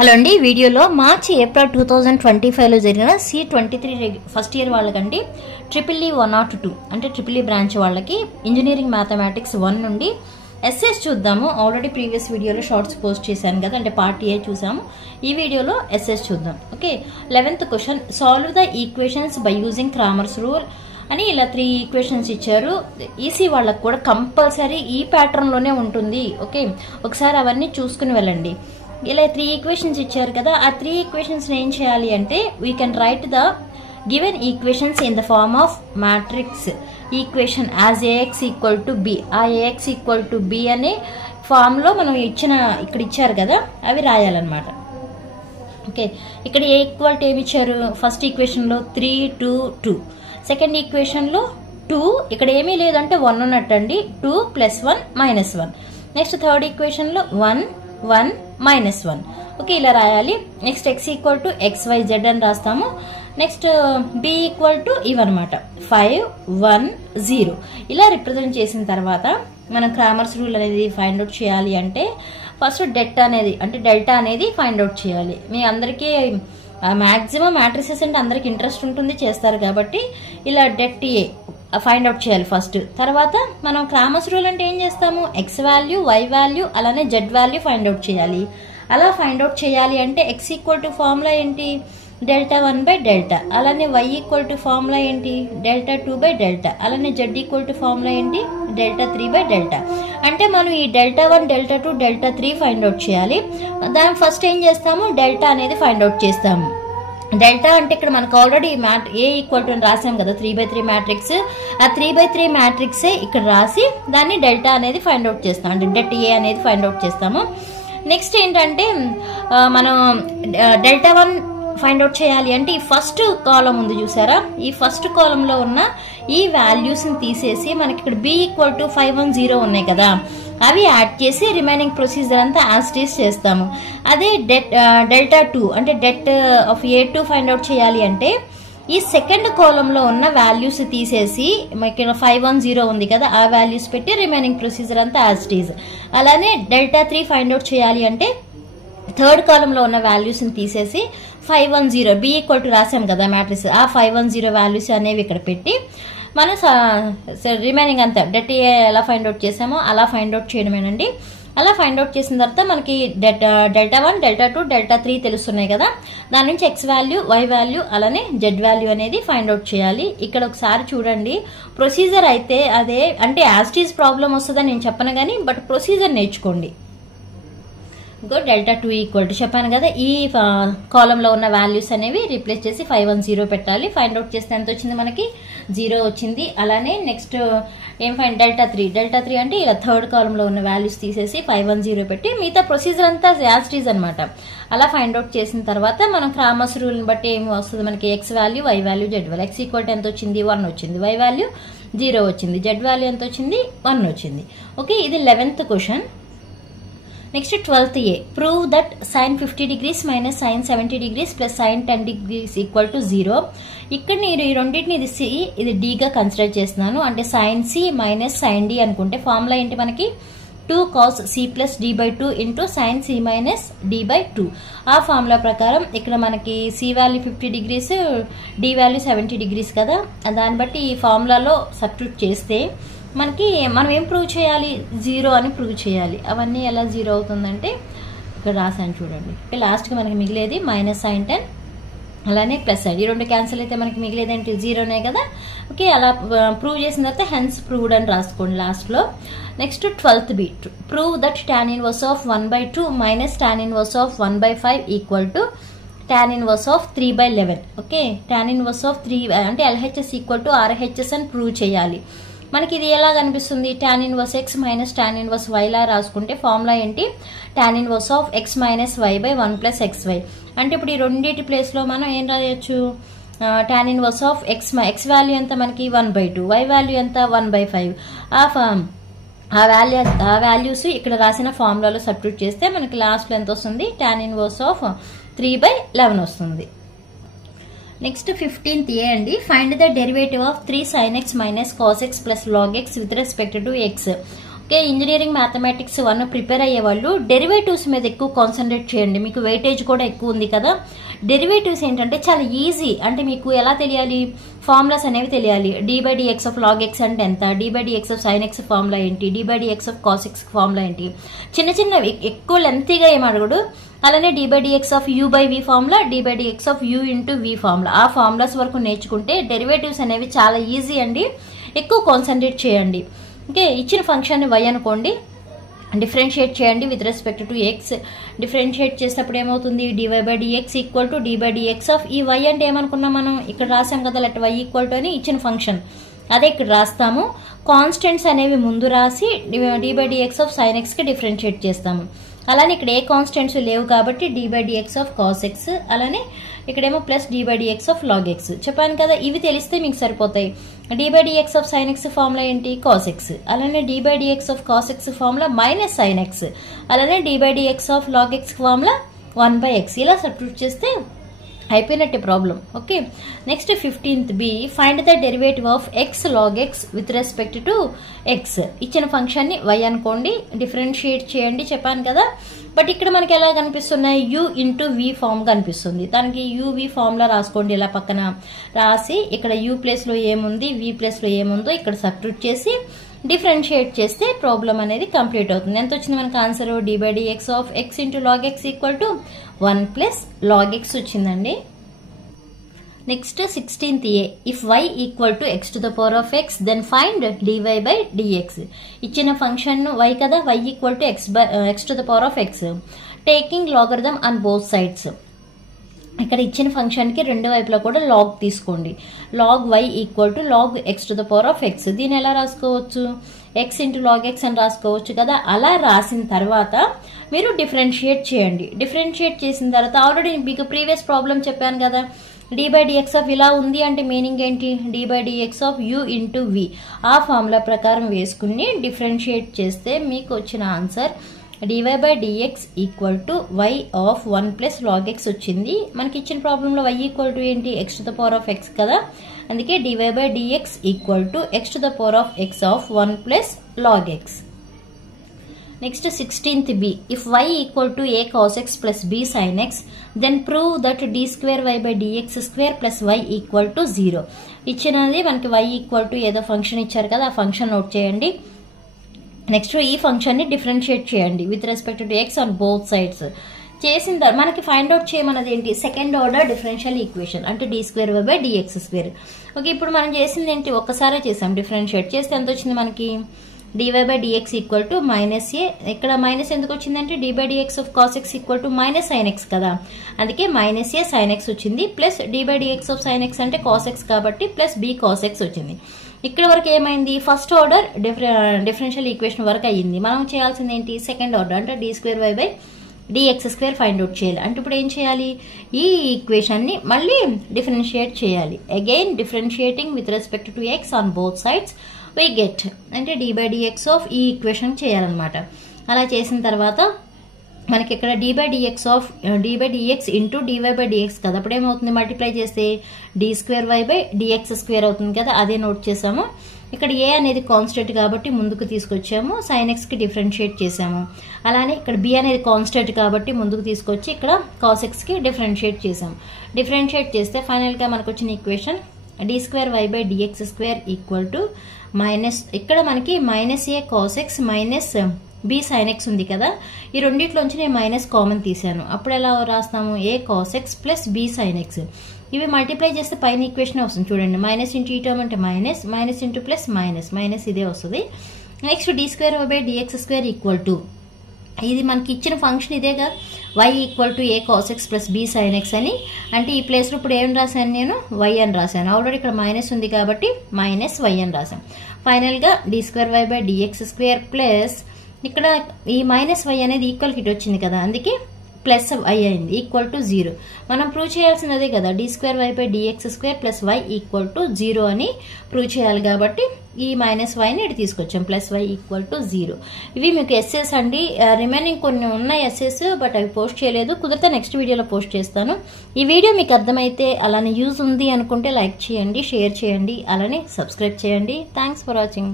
Hello అండి, వీడియోలో మార్చి April 2025లో జరిగిన C23 first year వాళ్ళకండి triple E 102 అంటే ట్రిపుల్ ఈ బ్రాంచ్ వాళ్ళకి ఇంజనీరింగ్ మ్యాథమెటిక్స్ 1 నుండి ఎస్ఎస్ చూద్దాము. ఆల్రెడీ ప్రీవియస్ వీడియోలో షార్ట్స్ పోస్ట్ చేశాను కదా, అంటే పార్ట్ ఏ చూసాము. ఈ వీడియోలో ఎస్ఎస్ చూద్దాం. Okay, 11th question, solve the equations by using Cramer's rule అని ఇలా 3 ఈక్వేషన్స్ ఇచ్చారు. ఈసీ వాళ్ళకి కూడా కంపల్సరీ ఈ ప్యాటర్న్ లోనే ఉంటుంది. ఓకే, ఒకసారి అవన్నీ చూసుకుని వెళ్ళండి. ఇలా 3 ఈక్వేషన్స్ ఇచ్చారు కదా, ఆ 3 ఈక్వేషన్స్ ఏం చేయాలి అంటే we can write the given equations in the form of matrix equation as AX equal to B. ఆ ఏఎక్స్ ఈక్వల్ టు బి అనే ఫామ్ లో మనం ఇక్కడ ఇచ్చారు కదా, అవి రాయాలన్నమాట. ఓకే, ఇక్కడ ఏ ఈక్వల్ టు ఏమి ఇచ్చారు? ఫస్ట్ ఈక్వేషన్ లో 3 2 2, సెకండ్ ఈక్వేషన్ లో 2, ఇక్కడ ఏమీ లేదంటే 1 ఉన్నట్టండి, 2 + 1 - 1. నెక్స్ట్ థర్డ్ ఈక్వేషన్ లో 1 1 - 1. ఓకే, ఇలా రాయాలి. Next x equal to XYZ అని రాస్తాము. నెక్స్ట్ b ఈక్వల్ టు ఇవన్నమాట 5 1 0. ఇలా రిప్రజెంట్ చేసిన తర్వాత మనం క్రామర్స్ రూల్ అనేది ఫైండ్ అవుట్ చేయాలి అంటే ఫస్ట్ డెల్టా అనేది ఫైండ్ అవుట్ చేయాలి. మీ అందరికీ మాక్సిమం మ్యాట్రిసెస్ అంటే అందరికి ఇంట్రెస్ట్ ఉంటుంది, చేస్తారు కాబట్టి ఇలా డెట్ ఏ ఫైండ్ అవుట్ చేయాలి ఫస్ట్. తర్వాత మనం క్రామర్స్ రూల్ అంటే ఏం చేస్తాము? ఎక్స్ వాల్యూ, వై వాల్యూ, అలానే జెడ్ వాల్యూ ఫైండ్ అవుట్ చేయాలి. అలా ఫైండ్ అవుట్ చేయాలి అంటే ఎక్స్ ఈక్వల్ టు ఫార్ములా ఏంటి? Δ1/Δ. అలానే y ఈక్వల్ టు ఫార్ములా ఏంటి? Δ2/Δ. అలానే z ఈక్వల్ టు ఫార్ములా ఏంటి? Δ3/Δ. అంటే మనం ఈ Δ1 Δ2 Δ3 ఫైండ్ అవుట్ చేయాలి. దాని ఫస్ట్ ఏం చేస్తాము? డెల్టా అనేది ఫైండ్ అవుట్ చేస్తాము. డెల్టా అంటే ఇక్కడ మనకు ఆల్రెడీ ఏ ఈక్వల్ టు రాసాం కదా, 3/3 మ్యాట్రిక్స్. ఆ 3/3 మ్యాట్రిక్స్ ఇక్కడ రాసి దాన్ని డెల్టా అనేది ఫైండ్ అవుట్ చేస్తాం, అంటే డెట్ ఏ అనేది ఫైండ్ అవుట్ చేస్తాము. నెక్స్ట్ ఏంటంటే మనం Δ1 ఫైండ్ అవుట్ చేయాలి అంటే ఈ ఫస్ట్ కాలం ఉంది చూసారా, ఈ ఫస్ట్ కాలంలో ఉన్న ఈ వాల్యూస్ ని తీసేసి మనకి ఇక్కడ b ఈక్వల్ టు 510 ఉన్నాయి కదా, అవి యాడ్ చేసి రిమైనింగ్ ప్రొసీజర్ అంతా యాజ్ టీస్ చేస్తాము. అదే Δ2 అంటే det of A2 find out చేయాలి అంటే ఈ సెకండ్ కాలంలో ఉన్న వాల్యూస్ తీసేసి ఇక్కడ 510 ఉంది కదా, ఆ వాల్యూస్ పెట్టి రిమైనింగ్ ప్రొసీజర్ అంతా యాజ్ టీస్. అలానే Δ3 ఫైండ్ అవుట్ చేయాలి అంటే థర్డ్ కాలంలో ఉన్న వాల్యూస్ ని తీసేసి 510 b ఈక్వల్ టు రాసాం కదా మ్యాట్రిక్స్, ఆ 510 వాల్యూస్ అనేవి ఇక్కడ పెట్టి మనం రిమైనింగ్ అంతా డెట్ ఎలా ఫైండ్ అవుట్ చేసామో అలా ఫైండ్ అవుట్ చేయడమేనండి. అలా ఫైండ్ అవుట్ చేసిన తర్వాత మనకి Δ1 Δ2 Δ3 తెలుస్తున్నాయి కదా, దాని నుంచి ఎక్స్ వాల్యూ, వై వాల్యూ, అలానే జెడ్ వాల్యూ అనేది ఫైండ్ అవుట్ చేయాలి. ఇక్కడ ఒకసారి చూడండి, ప్రొసీజర్ అయితే అదే, అంటే యాస్టీస్ ప్రాబ్లం వస్తుందని నేను చెప్పను కానీ బట్ ప్రొసీజర్ నేర్చుకోండి. Δ2 ఈక్వల్ టు చెప్పాను కదా, ఈ కాలంలో ఉన్న వాల్యూస్ అనేవి రీప్లేస్ చేసి 510 పెట్టాలి. ఫైండ్ అవుట్ చేస్తే ఎంత వచ్చింది? మనకి 0 వచ్చింది. అలానే నెక్స్ట్ ఏం Δ3 అంటే ఇలా థర్డ్ కాలంలో ఉన్న వాల్యూస్ తీసేసి 510 పెట్టి మిగతా ప్రొసీజర్ అంతా యాస్టీస్ అనమాట. అలా ఫైండ్ అవుట్ చేసిన తర్వాత మనం క్రామర్స్ రూల్ని బట్టి ఏమి వస్తుంది మనకి? X value, y value, z value. X equal to ఎంత వచ్చింది? 1 వచ్చింది. వై వాల్యూ 0 వచ్చింది. జెడ్ వాల్యూ ఎంత వచ్చింది? 1 వచ్చింది. ఓకే, ఇది 11th question. Next 12th A, prove that sin 50 degrees - sin 70 degrees + sin 10 degrees equal to 0. ఇక్కడ నేను ఈ రెండింటిని ఇది సి, ఇది డి గా కన్సిడర్ చేస్తున్నాను. అంటే sin c - sin d అనుకుంటే ఫార్ములా ఏంటి మనకి? 2 cos c + d/2 × sin c - d/2. ఆ ఫార్ములా ప్రకారం ఇక్కడ మనకి c value 50 degrees, d value 70 degrees కదా, దాన్ని బట్టి ఈ ఫార్ములాలో సబ్స్టిట్యూట్ చేస్తే మనకి మనం ఏం ప్రూవ్ చేయాలి? 0 అని ప్రూవ్ చేయాలి. అవన్నీ ఎలా 0 అవుతుందంటే ఇక్కడ రాసాను చూడండి. లాస్ట్కి మనకి మిగిలేది -sin 10 అలానే +sin. ఈ రెండు క్యాన్సిల్ అయితే మనకి మిగిలేది ఏంటి? 0నే కదా. ఓకే, అలా ప్రూవ్ చేసిన తర్వాత హెన్స్ ప్రూవ్డ్ అని రాసుకోండి లాస్ట్లో. నెక్స్ట్ 12th బి, prove that tan inverse of 1/2 - tan inverse of 1/5 equal to tan inverse of 3/11. Okay, tan inverse of 3 అంటే LHS ఈక్వల్ టు RHS అని ప్రూవ్ చేయాలి. మనకి ఇది ఎలా కనిపిస్తుంది? tan inverse x - tan inverse y లా రాసుకుంటే ఫార్ములా ఏంటి? tan inverse of x - y/1 + xy. అంటే ఇప్పుడు ఈ రెండింటి ప్లేస్ లో మనం ఏం రాయొచ్చు? tan inverse of x value ఎంత మనకి? 1/2, y వాల్యూ ఎంత? 1/5. ఆ వాల్యూస్ ఇక్కడ రాసిన ఫార్ములాలో సబ్స్టిట్యూట్ చేస్తే మనకి లాస్ట్ లో ఎంత వస్తుంది? tan ఇన్వర్స్ ఆఫ్ 3/11 వస్తుంది. నెక్స్ట్ 15th ఏ అండి, find the derivative of 3 sin x - cos x + log x with respect to x. Okay, engineering mathematics 1 prepare అయ్యే వాళ్ళు డెరివేటివ్స్ మీద ఎక్కువ కాన్సన్ట్రేట్ చేయండి. మీకు వెయిటేజ్ కూడా ఎక్కువ ఉంది కదా. డెరివేటివ్స్ ఏంటంటే చాలా ఈజీ. అంటే మీకు ఎలా తెలియాలి, ఫార్ములాస్ అనేవి తెలియాలి. d/dx ఆఫ్ log x అంటే ఎంత, d/dx of sin x formula ఏంటి, d/dx of cos x formula ఏంటి, చిన్న చిన్నవి, ఎక్కువ లెంతీగా ఏం అడగడు. అలానే d/dx of u/v formula, d/dx of u into v formula, ఆ ఫార్ములాస్ వరకు నేర్చుకుంటే డెరివేటివ్స్ అనేవి చాలా ఈజీ అండి. ఎక్కువ కాన్సన్ట్రేట్ చేయండి. ఓకే, ఇచ్చిన ఫంక్షన్ y అనుకోండి, డిఫరెన్షియేట్ చేయండి with respect to X. Differentiate చేసేటప్పుడు ఏమవుతుంది, dy/dx equal to d/dx of ఈ y అంటే ఏమనుకున్నాం మనం, ఇక్కడ రాసాం కదా లెట్ y ఈక్వల్ టు అని ఇచ్చిన ఫంక్షన్, అదే ఇక్కడ రాస్తాము. కాన్స్టెంట్స్ అనేవి ముందు రాసి d/dx ఆఫ్ sin x కి డిఫరెన్షియేట్ చేస్తాము. అలానే ఇక్కడ ఏ కాన్స్టెంట్స్ లేవు కాబట్టి d/dx ఆఫ్ cos x, అలానే ఇక్కడేమో plus d/dx of log x. చెప్పాను కదా, ఇవి తెలిస్తే మీకు సరిపోతాయి. d/dx of sin x formula ఏంటి, cos x. అలానే d/dx of cos x formula minus sin x. అలానే d/dx of log x formula 1/x. ఇలా సబ్స్టిట్యూట్ చేస్తే అయిపోయినట్టే ప్రాబ్లం. ఓకే, నెక్స్ట్ 15th బి, find the derivative of x log x with respect to x. ఇచ్చిన function ని y అనుకోండి, differentiate చేయండి చెప్పాను కదా. బట్ ఇక్కడ మనకి ఎలా కనిపిస్తున్నాయి, u ఇంటూ v ఫామ్ కనిపిస్తుంది. దానికి uv ఫార్ములా రాసుకోండి. ఇలా పక్కన రాసి ఇక్కడ u ప్లేస్ లో ఏముంది, v ప్లేస్ లో ఏముందో ఇక్కడ సబ్స్టిట్యూట్ చేసి డిఫరెన్షియేట్ చేస్తే ప్రాబ్లం అనేది కంప్లీట్ అవుతుంది. ఎంత వచ్చింది మనకు answer, d/dx of x into log x equal to 1 plus log x వచ్చిందండి. Next 16th A, if y equal to x to the power of x then find dy/dx. ఇచ్చిన function y కదా, y equal to x to the power of x taking logarithm on both sides. ఇక్కడ ఇచ్చిన function కి రెండు వైపులా కూడా log తీసుకోండి. Log y equal to log x to the power of x. దీన్ని ఎలా రాసుకోవచ్చు, x ఇంటూ log x అని రాసుకోవచ్చు కదా. అలా రాసిన తర్వాత మీరు డిఫరెన్షియేట్ చేయండి. డిఫరెన్షియేట్ చేసిన తర్వాత ఆల్రెడీ మీకు ప్రీవియస్ ప్రాబ్లం చెప్పాను కదా, d/dx ఆఫ్ ఇలా ఉంది అంటే మీనింగ్ ఏంటి, d/dx of u into v. ఆ ఫార్ములా ప్రకారం వేసుకుని డిఫరెన్షియేట్ చేస్తే మీకు వచ్చిన answer dy/dx equal to y of 1 plus log x వచ్చింది. మనకి ఇచ్చిన ప్రాబ్లంలో y ఈక్వల్ టు ఏంటి, x to the power of x కదా. అందుకే dy/dx equal to x to the power of x of 1 plus log x. Next 16th B, if y equal to a cos x plus b sin x then prove that d²y/dx square plus y equal to 0. ఇచ్చినది మనకి y equal టు ఏదో function ఇచ్చారు కదా, ఆ function note చేయండి. Next ఈ function ని డిఫరెన్షియేట్ చేయండి with respect to x on both sides. చేసిన తర్వాత మనకి ఫైండ్ అవుట్ చేయమన్నది ఏంటి, సెకండ్ ఆర్డర్ డిఫరెన్షియల్ ఈక్వేషన్ అంటే d²y/dx². ఓకే, ఇప్పుడు మనం చేసింది ఏంటి, ఒక్కసారే చేసాం. డిఫరెన్షియేట్ చేస్తే ఎంత వచ్చింది మనకి, dy/dx ఈక్వల్ టు మైనస్ ఏ. ఇక్కడ మైనస్ ఎందుకు వచ్చిందంటే d/dx of cos x equal to minus sin x కదా, అందుకే మైనస్ ఏ sin x వచ్చింది. Plus d/dx of sin x అంటే cos x కాబట్టి ప్లస్ b cos x వచ్చింది. ఇక్కడ వరకు ఏమైంది, ఫస్ట్ ఆర్డర్ డిఫరెన్షియల్ ఈక్వేషన్ వరకు అయ్యింది. మనం చేయాల్సింది ఏంటి, సెకండ్ ఆర్డర్ అంటే d²y/dx² ఫైండ్ అవుట్ చేయాలి. అంటే ఇప్పుడు ఏం చేయాలి, ఈ ఈక్వేషన్ ని మళ్ళీ డిఫరెన్షియేట్ చేయాలి. Again differentiating with respect to x on both sides we get అంటే d/dx ఆఫ్ ఈ ఈక్వేషన్ చేయాలన్నమాట. అలా చేసిన తర్వాత మనకి ఇక్కడ d/dx ఇంటూ dy/dx కదా, అప్పుడు ఏమవుతుంది, మల్టిప్లై చేస్తే d²y/dx² అవుతుంది కదా, అదే నోట్ చేసాము. ఇక్కడ a అనేది కాన్స్టెంట్ కాబట్టి ముందుకు తీసుకొచ్చాము, sin x కి డిఫరెన్షియేట్ చేసాము. అలానే ఇక్కడ b అనేది కాన్స్టెంట్ కాబట్టి ముందుకు తీసుకొచ్చి ఇక్కడ cos x కి డిఫరెన్షియేట్ చేసాము. డిఫరెన్షియేట్ చేస్తే ఫైనల్ గా మనకు వచ్చిన equation d²y/dx² equal to minus, ఇక్కడ మనకి మైనస్ ఏ cos x minus b sin x ఉంది కదా, ఈ రెండిట్లోంచి నేను మైనస్ కామన్ తీసాను. అప్పుడు ఎలా రాస్తాము, a cos x plus b sin x. ఇవి మల్టిప్లై చేస్తే పైన ఈక్వేషన్ వస్తుంది చూడండి, మైనస్ ఇంటూ ఈ టర్మ్ అంటే minus, minus into plus minus, minus ఇదే వస్తుంది. నెక్స్ట్ d²y/dx² ఈక్వల్ టు, ఇది మనకి ఇచ్చిన ఫంక్షన్ ఇదేగా, y equal to a cos x plus b sin x అని. అంటే ఈ ప్లేస్లో ఇప్పుడు ఏం రాశాను, నేను y అని రాశాను. ఆల్రెడీ ఇక్కడ మైనస్ ఉంది కాబట్టి మైనస్ y అని రాశాను. ఫైనల్గా d²y/dx² ప్లస్ ఇక్కడ ఈ మైనస్ y అనేది ఈక్వల్ కి వచ్చింది కదా, అందుకే ప్లస్ y అయింది ఈక్వల్ టు 0. మనం ప్రూవ్ చేయాల్సింది అదే కదా, d²y/dx² plus y equal to 0 అని ప్రూవ్ చేయాలి. కాబట్టి ఈ మైనస్ వైని ఇటు తీసుకొచ్చాం, ప్లస్ y ఈక్వల్ టు 0. ఇవి మీకు ఎస్ఎస్ అండి, రిమైనింగ్ కొన్ని ఉన్నాయి ఎస్ఎస్, బట్ అవి పోస్ట్ చేయలేదు. కుదిరితే నెక్స్ట్ వీడియోలో పోస్ట్ చేస్తాను. ఈ వీడియో మీకు అర్థమైతే, అలానే యూజ్ ఉంది అనుకుంటే లైక్ చేయండి, షేర్ చేయండి, అలానే సబ్స్క్రైబ్ చేయండి. Thanks for watching.